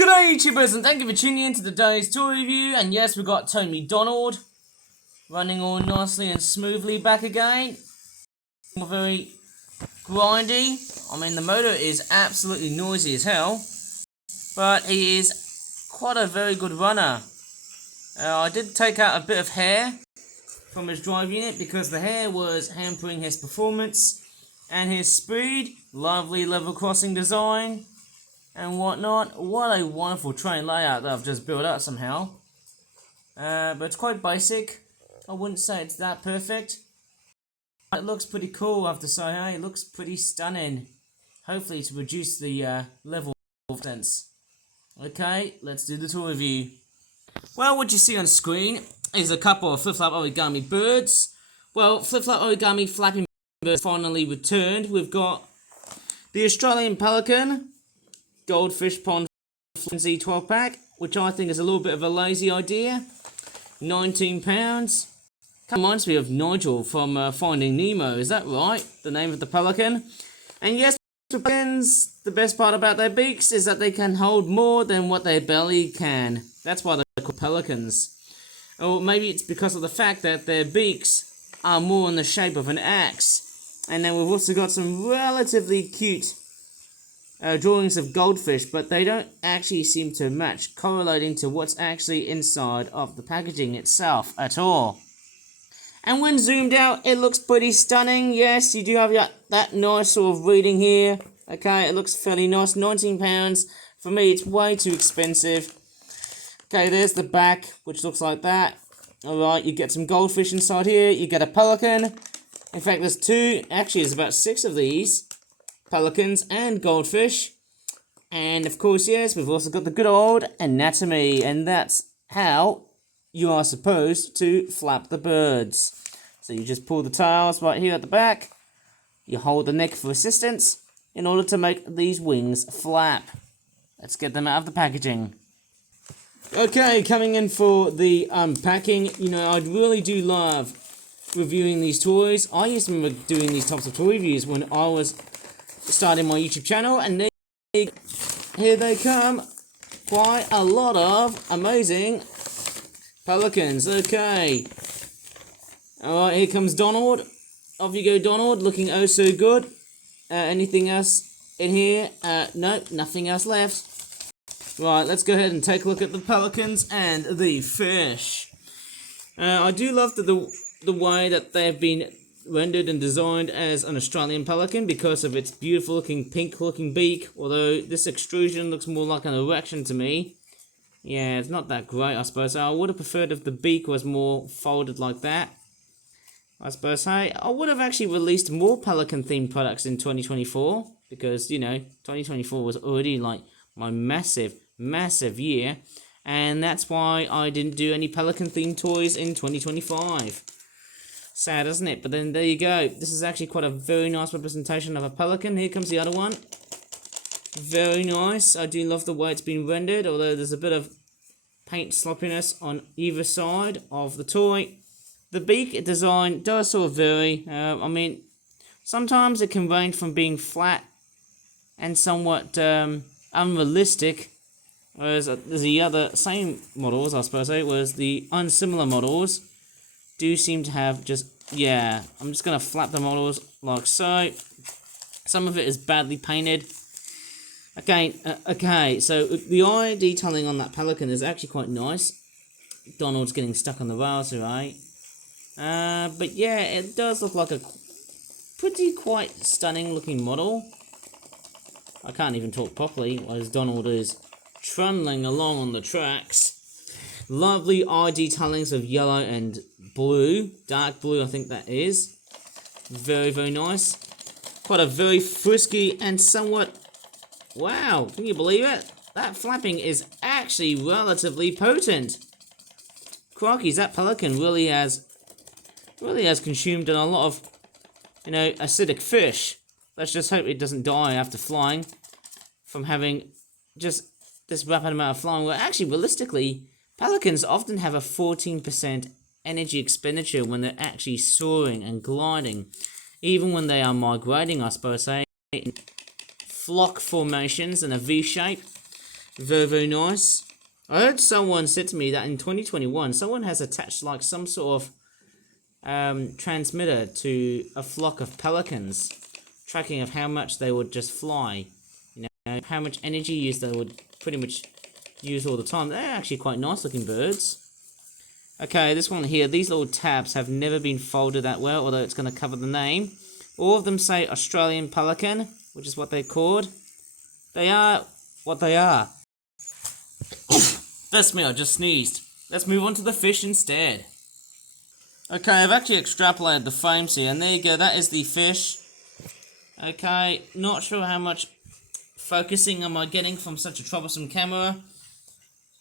G'day YouTubers, and thank you for tuning in to today's toy review. And yes, we've got Tony Donald running all nicely and smoothly back again. Very grindy. I mean, the motor is absolutely noisy as hell, but he is quite a very good runner. I did take out a bit of hair from his drive unit because the hair was hampering his performance and his speed. Lovely level crossing design and whatnot. What a wonderful train layout that I've just built up somehow. But it's quite basic. I wouldn't say it's that perfect. It looks pretty cool, I have to say. Hey, it looks pretty stunning. Hopefully to reduce the level of sense. Okay, let's do the tour review. Well, what you see on screen is a couple of flip-flop origami birds. Well, flip-flop origami flapping birds finally returned. We've got the Australian Pelican Goldfish Pond Flimsy 12 pack, which I think is a little bit of a lazy idea. £19. Kind of reminds me of Nigel from Finding Nemo, is that right? The name of the pelican. And yes, pelicans, the best part about their beaks is that they can hold more than what their belly can. That's why they're called pelicans. Or maybe it's because of the fact that their beaks are more in the shape of an axe. And then we've also got some relatively cute drawings of goldfish, but they don't actually seem to match, correlating to what's actually inside of the packaging itself at all. And when zoomed out, it looks pretty stunning. Yes, you do have that nice sort of reading here. Okay, it looks fairly nice. £19. For me, it's way too expensive. Okay, there's the back, which looks like that. Alright, you get some goldfish inside here. You get a pelican. In fact, there's two. Actually, there's about 6 of these. Pelicans and goldfish. And of course, yes, we've also got the good old anatomy, and that's how you are supposed to flap the birds. So you just pull the tails right here at the back, you hold the neck for assistance in order to make these wings flap. Let's get them out of the packaging. Okay, coming in for the unpacking. You know, I really do love reviewing these toys. I used to remember doing these types of toy reviews when I was starting my YouTube channel, and here they come. Quite a lot of amazing pelicans. Okay. Alright, here comes Donald. Off you go, Donald. Looking oh so good. Anything else in here? Nope, nothing else left. Right, let's go ahead and take a look at the pelicans and the fish. I do love the way that they've been rendered and designed as an Australian pelican because of its beautiful looking pink looking beak, although this extrusion looks more like an erection to me. Yeah, it's not that great, I suppose. I would have preferred if the beak was more folded like that, I suppose. Hey, I would have actually released more pelican themed products in 2024 because, you know, 2024 was already like my massive year, and that's why I didn't do any pelican themed toys in 2025. Sad, isn't it? But then there you go. This is actually quite a very nice representation of a pelican. Here comes the other one. Very nice. I do love the way it's been rendered, although there's a bit of paint sloppiness on either side of the toy. The beak design does sort of vary. I mean, sometimes it can range from being flat and somewhat unrealistic, whereas the other same models, I suppose, whereas the unsimilar models do seem to have just, yeah, I'm just going to flap the models like so. Some of it is badly painted. Okay, so the eye detailing on that pelican is actually quite nice. Donald's getting stuck on the rails here, right? But yeah, it does look like a pretty quite stunning looking model. I can't even talk properly as Donald is trundling along on the tracks. Lovely eye detailings of yellow and blue. Dark blue, I think that is. Very, very nice. Quite a very frisky and somewhat... Wow, can you believe it? That flapping is actually relatively potent. Crikey, that pelican really has consumed a lot of, you know, acidic fish. Let's just hope it doesn't die after flying from having just this rapid amount of flying. Well, actually, realistically, pelicans often have a 14% energy expenditure when they're actually soaring and gliding. Even when they are migrating, I suppose, in flock formations in a V shape. Very, very nice. I heard someone said to me that in 2021, someone has attached like some sort of transmitter to a flock of pelicans, tracking of how much they would just fly, you know, how much energy use they would pretty much use all the time. They're actually quite nice looking birds. Okay, this one here, these little tabs have never been folded that well, although it's going to cover the name. All of them say Australian pelican, which is what they're called. They are what they are. That's me, I just sneezed. Let's move on to the fish instead. Okay, I've actually extrapolated the frames here, and there you go, that is the fish. Okay, not sure how much focusing am I getting from such a troublesome camera.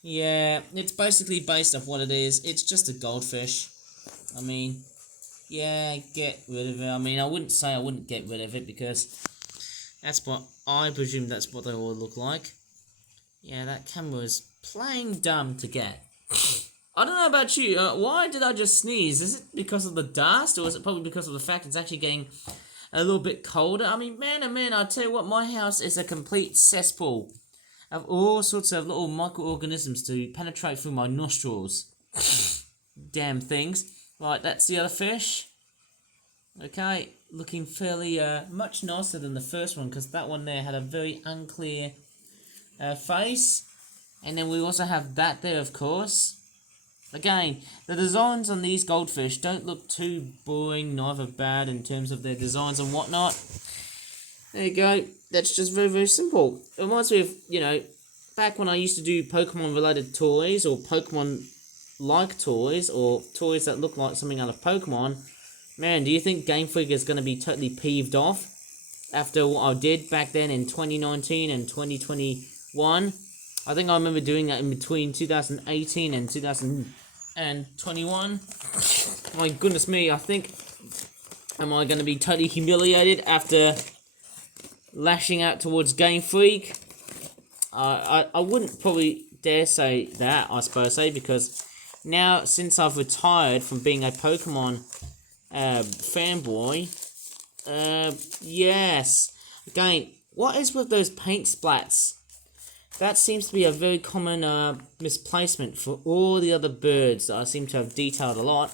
Yeah, it's basically based off what it is. It's just a goldfish. I mean, yeah, get rid of it. I mean, I wouldn't say I wouldn't get rid of it, because that's what I presume that's what they all look like. Yeah, that camera is plain dumb to get. I don't know about you, why did I just sneeze? Is it because of the dust, or is it probably because of the fact it's actually getting a little bit colder? I mean, man, oh man, I'll tell you what, my house is a complete cesspool of all sorts of little microorganisms to penetrate through my nostrils. Damn things. Right, that's the other fish. Okay, looking fairly much nicer than the first one, because that one there had a very unclear face. And then we also have that there, of course. Again, the designs on these goldfish don't look too boring, neither bad in terms of their designs and whatnot. There you go. That's just very, very simple. It reminds me of, you know, back when I used to do Pokemon-related toys, or Pokemon-like toys, or toys that look like something out of Pokemon. Man, do you think Game Freak is going to be totally peeved off after what I did back then in 2019 and 2021? I think I remember doing that in between 2018 and 2021. My goodness me, I think, am I going to be totally humiliated after lashing out towards Game Freak? I wouldn't probably dare say that, I suppose, because now, since I've retired from being a Pokemon fanboy, yes. Again, what is with those paint splats? That seems to be a very common misplacement for all the other birds that I seem to have detailed a lot.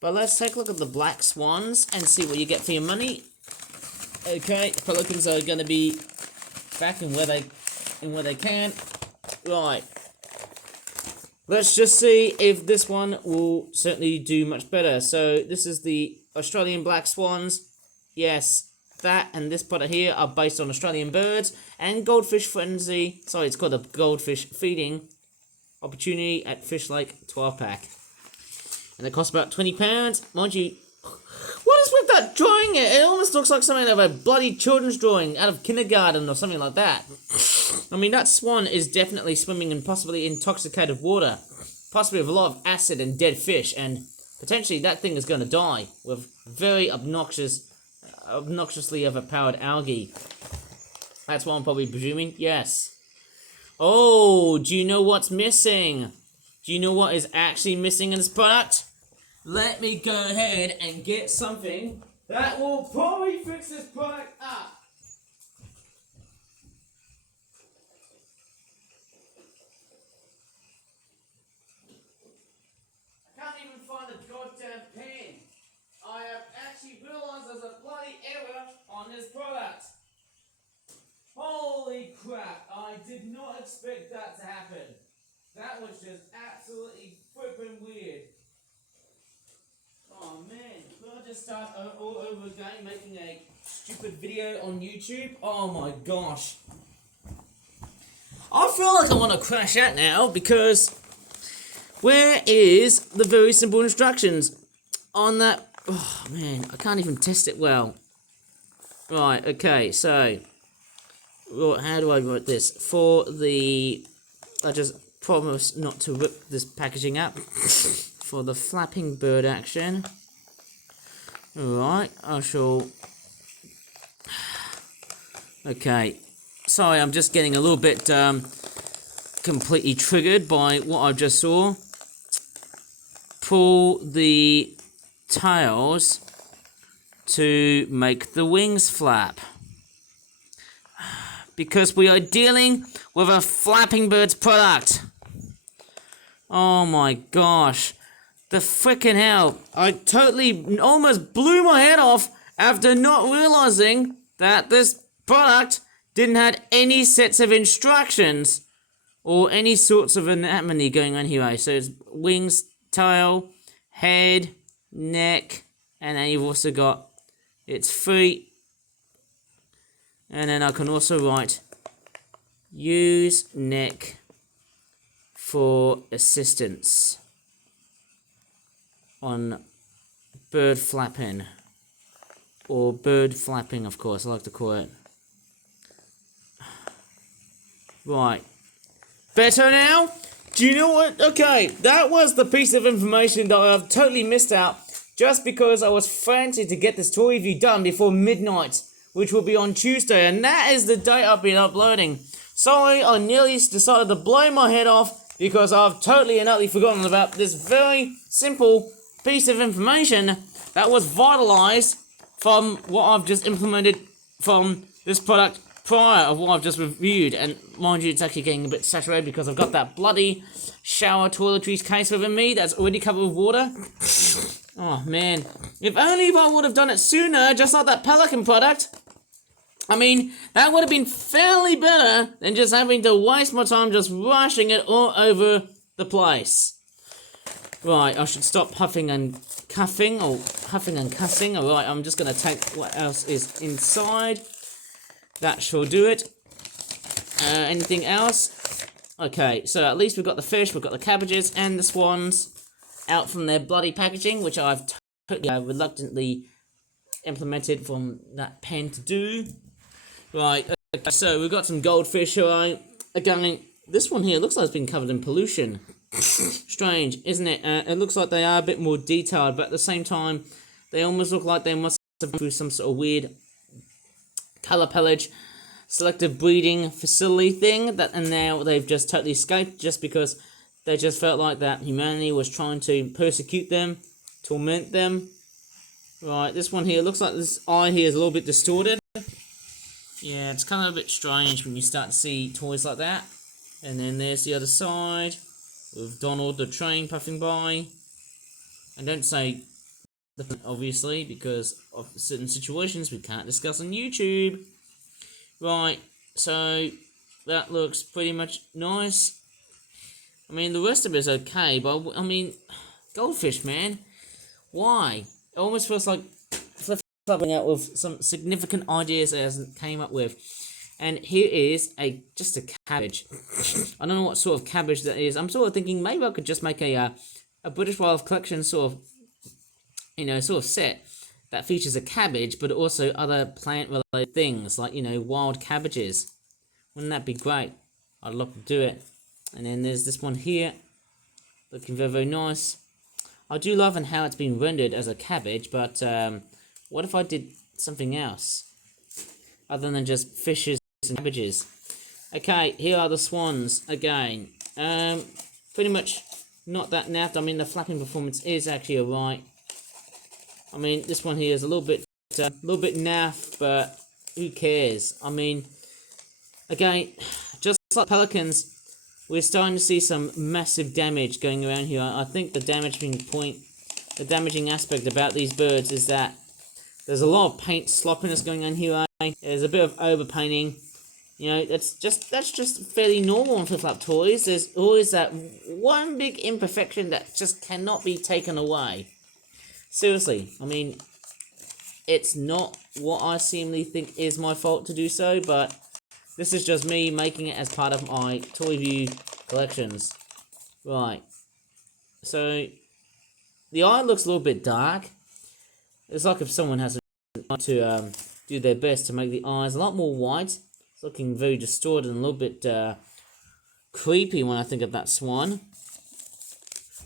But let's take a look at the black swans and see what you get for your money. Okay, pelicans are going to be back in where they can. Right. Let's just see if this one will certainly do much better. So this is the Australian black swans. Yes, that and this product here are based on Australian birds. And Goldfish Frenzy, sorry, it's called a Goldfish Feeding Opportunity at Fish Lake 12-pack. And it costs about £20. Mind you, what is with that drawing? It almost looks like something of a bloody children's drawing out of kindergarten or something like that. I mean, that swan is definitely swimming in possibly intoxicated water. Possibly with a lot of acid and dead fish. And potentially that thing is going to die with very obnoxiously overpowered algae. That's what I'm probably presuming. Yes. Oh, do you know what's missing? Do you know what is actually missing in this product? Let me go ahead and get something that will probably fix this product up. I can't even find a goddamn pen. I have actually realized there's a bloody error on this product. Holy crap, I did not expect that to happen. That was just absolutely flippin' weird. Oh man, could I just start all over again making a stupid video on YouTube? Oh my gosh. I feel like I want to crash out now, because where is the very simple instructions on that? Oh man, I can't even test it well. Right, okay, so how do I write this? For the, I just promise not to rip this packaging up. For the flapping bird action. Alright, I shall. Okay, sorry, I'm just getting a little bit completely triggered by what I just saw. Pull the tails to make the wings flap. because we are dealing with a Flapping Birds product. Oh my gosh. The frickin' hell. I totally almost blew my head off after not realizing that this product didn't have any sets of instructions or any sorts of anatomy going on here. So it's wings, tail, head, neck, and then you've also got its feet. And then I can also write use neck for assistance on bird flapping, or bird flapping, of course, I like to call it. Right. Better now? Do you know what? Okay, that was the piece of information that I've totally missed out just because I was frantic to get this toy review done before midnight, which will be on Tuesday, and that is the date I've been uploading. Sorry, I nearly decided to blow my head off because I've totally and utterly forgotten about this very simple piece of information that was vitalized from what I've just implemented from this product prior of what I've just reviewed. And mind you, it's actually getting a bit saturated because I've got that bloody shower toiletries case within me that's already covered with water. Oh man, if only I would have done it sooner, just like that Pelican product. I mean, that would have been fairly better than just having to waste my time just rushing it all over the place. Right, I should stop huffing and cuffing, or huffing and cussing. Alright, I'm just going to take what else is inside. That shall do it. Anything else? Okay, so at least we've got the fish, we've got the cabbages, and the swans out from their bloody packaging, which I've totally reluctantly implemented from that pen to do. Right, okay, so we've got some goldfish here. Again, this one here looks like it's been covered in pollution. Strange, isn't it? It looks like they are a bit more detailed, but at the same time, they almost look like they must have gone through some sort of weird colour pelage, selective breeding facility thing, and now they've just totally escaped just because they just felt like that humanity was trying to persecute them, torment them. Right, this one here, looks like this eye here is a little bit distorted. Yeah, it's kind of a bit strange when you start to see toys like that. And then there's the other side, with Donald the train puffing by. And don't say the obviously, because of certain situations we can't discuss on YouTube. Right, so that looks pretty much nice. I mean, the rest of it is okay, but I mean, goldfish, man. Why? It almost feels like coming out with some significant ideas it hasn't came up with. And here is just a cabbage. I don't know what sort of cabbage that is. I'm sort of thinking maybe I could just make a British Wildlife Collection sort of set that features a cabbage, but also other plant-related things like wild cabbages. Wouldn't that be great? I'd love to do it. And then there's this one here, looking very, very nice. I do love and how it's been rendered as a cabbage, but what if I did something else other than just fishes and cabbages? Okay, here are the swans again. Pretty much not that naffed. I mean, the flapping performance is actually alright. I mean, this one here is a little bit naff, but who cares? I mean, again, just like pelicans, we're starting to see some massive damage going around here. I think the damaging aspect about these birds is that there's a lot of paint sloppiness going on here. There's a bit of overpainting. That's just fairly normal on flip-flop toys. There's always that one big imperfection that just cannot be taken away. Seriously, I mean, it's not what I seemingly think is my fault to do so, but this is just me making it as part of my toy review collections. Right. So, the eye looks a little bit dark. It's like if someone has to do their best to make the eyes a lot more white. It's looking very distorted and a little bit creepy when I think of that swan.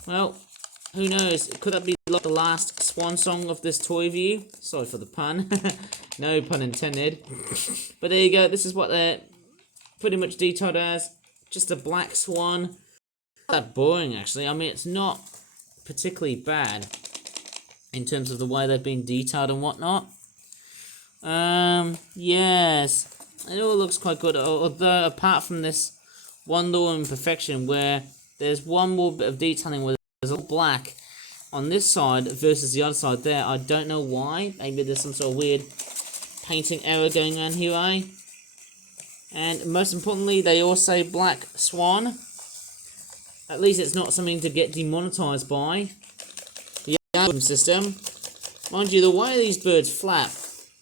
Well, who knows? Could that be like the last swan song of this toy review? Sorry for the pun. No pun intended. But there you go. This is what they're pretty much detailed as. Just a black swan. Not that boring, actually. I mean, it's not particularly bad in terms of the way they've been detailed and whatnot. Yes. it all looks quite good, although apart from this one little imperfection where there's one more bit of detailing where there's a black on this side versus the other side there. I don't know why. Maybe there's some sort of weird painting error going on here, eh? And most importantly, they all say Black Swan. At least it's not something to get demonetized by the algorithm system. Mind you, the way these birds flap,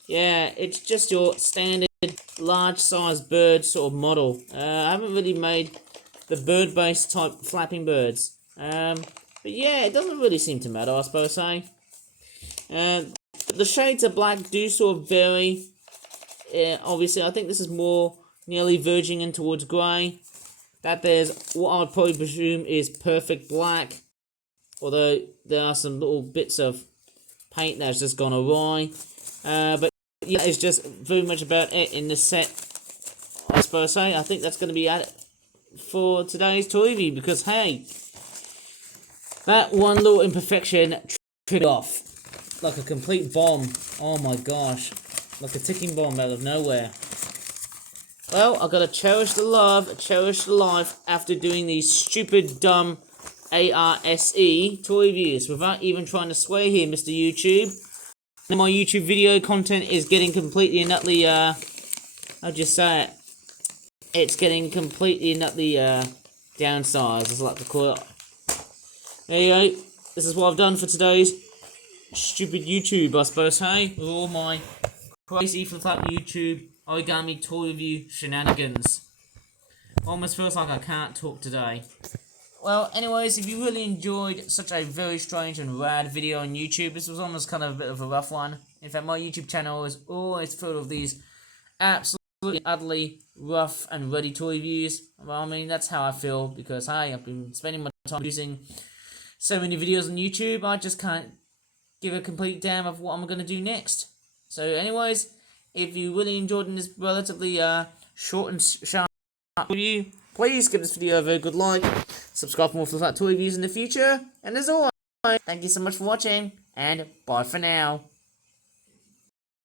yeah, it's just your standard large-sized bird sort of model. I haven't really made the bird-based type flapping birds. But yeah, it doesn't really seem to matter, I suppose, eh? The shades of black do sort of vary. Obviously, I think this is more nearly verging in towards grey. That there's what I would probably presume is perfect black. Although there are some little bits of paint that's just gone awry. But yeah, it's just very much about it in this set, I suppose, eh? I think that's going to be it for today's toy review, because hey, that one little imperfection triggered off like a complete bomb. Oh my gosh, like a ticking bomb out of nowhere. Well, I've got to cherish the love, cherish the life after doing these stupid, dumb ARSE toy reviews without even trying to swear here, Mr. YouTube. And my YouTube video content is getting completely and utterly, I'll just say it. It's getting completely and utterly, downsized, as I like to call it. There you go. This is what I've done for today's stupid YouTube, I suppose, hey? With all my crazy flip-flap YouTube origami toy review shenanigans. Almost feels like I can't talk today. Well, anyways, if you really enjoyed such a very strange and rad video on YouTube, this was almost kind of a bit of a rough one. In fact, my YouTube channel is always full of these absolutely, utterly rough and ready toy reviews. Well, I mean, that's how I feel, because, hey, I've been spending my time using so many videos on YouTube, I just can't give a complete damn of what I'm going to do next. So anyways, if you really enjoyed this relatively short and sharp review, please give this video a very good like, subscribe for more flip-flap toy reviews in the future, and as always, thank you so much for watching, and bye for now.